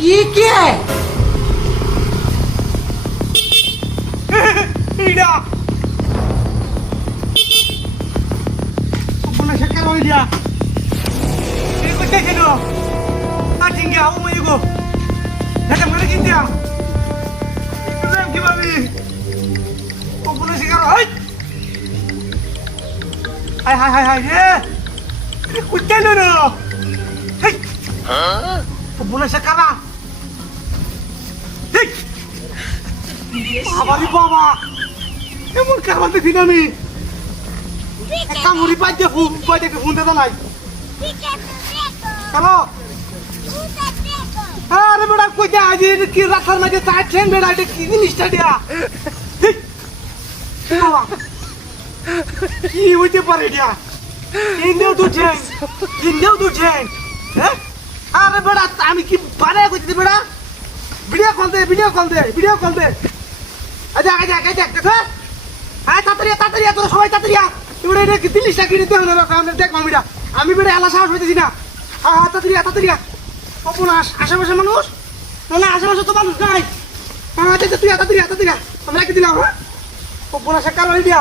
ये क्या है Ida. Puna shakar ho dia. Iko take no. Atinga au mai go. Nata mane kintia. Iko ki babi. Puna shakar hai. Hai ye. Kutte no no. Hey. Puna shakar. Hey. বাবারি বাবা এমন কারবার দেখি না আমি একটা মুড়ি পাইতে ফোন দিতে নাই হ্যালো আরে বেড়া কইতে আজ কি রাখার মাঝে তাই ট্রেন বেড়া এটা কি জিনিসটা দিয়া কি হইতে পারে দিয়া ইন্ডিয়াও তো ট্রেন হ্যাঁ আরে বেড়া আমি কি পারে কইতে বেড়া ভিডিও কল দে আচ্ছা দেখো হ্যাঁ তাড়াতাড়ি তোরা সবাই তাড়াতাড়ি এবারে এটা কি জিনিসটা কিনে দিতে হলো দেখ মামিটা আমি বেড়ে এলা সাহস হইতেছি না হ্যাঁ তাড়াতাড়ি অপনাশ আশেপাশে মানুষ না আশেপাশে তো মানুষ নাই হ্যাঁ তুই তাড়াতাড়ি আমরা কি দিলাম হ্যাঁ অপনাশ কার হয়ে দিয়া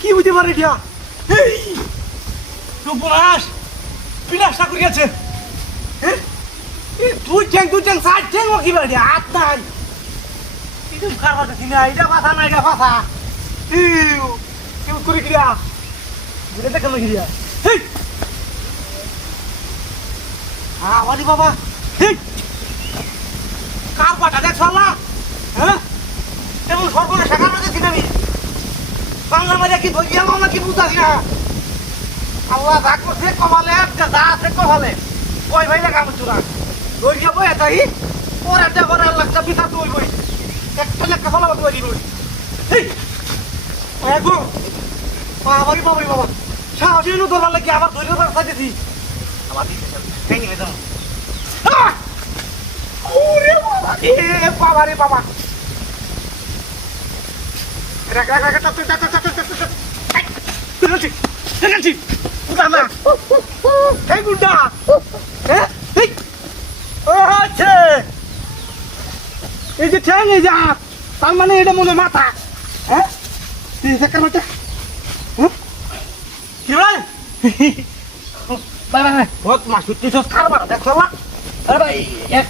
কি হইতে পারে দিয়া এই অপনাশ বিলাসটা করিয়াছে হ্যাঁ দুই ঠ্যাং সাইড ঠ্যাং ও কি বাড়ি হাত নাই itu karma kesini aja masa naik apa কেউ করে গিয়া বুঝে দেখে লই গিয়া হেই আওয়াজি বাবা হেই কার পাটা দেখ শালা হ্যাঁ এমন সর্বনে শাখার মধ্যে কিনাবি বাংলার মধ্যে কি বইয়া মামা কি বুঝাছি না আল্লাহ রাগ করছে কমালে একটা দা আছে কমালে কই ভাই লাগা মুচুরা লই যাবো এটাই ওর একটা করে আল্লাহটা পিতা তুই বই একটা লেখা ফলা বাদ দিবি হেই এগো বাবারি বাবা সাহসী নো দলার লাগি আবার ধরে রাখা দিছি আমার দিতে তাই নিয়ে দাও ওরে বাবা এ বাবারে বাবা রাখ চলছি উদানা এই গুন্ডা হ্যাঁ ও আছে এই যে ঠ্যাং এই যে হাত তার মানে এটা মনে মাথা হ্যাঁ দেখার মাথা কি ভাই ভাই বহুত মাছ তুই সব খাবার দেখছো না अरे भाई एक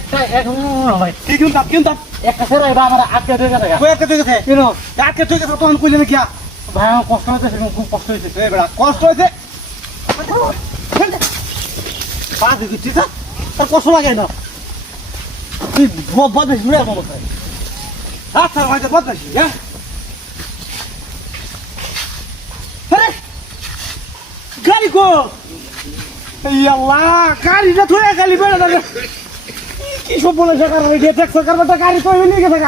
भाई কি কিন্তু एक से रे हमरा आके दे दे কই একটা তুই গেছে কেন আজকে তুই গেছে তখন কইলে না কি ভাই কষ্ট হইছে খুব কষ্ট হইছে এই বড় কষ্ট হইছে পা দেখি ঠিক আছে তোর কষ্ট লাগে না তুই বদমাইশ বুড়া বাবা আচ্ছা ভাই বদমাইশ হ্যাঁ আরে গাড়ি কো ইয়াল্লাহ গাড়িটা থয়ে গালি বেড়া না কি সব বলে সরকার দেখছো কারবারটা গাড়ি কই নিয়ে গেছে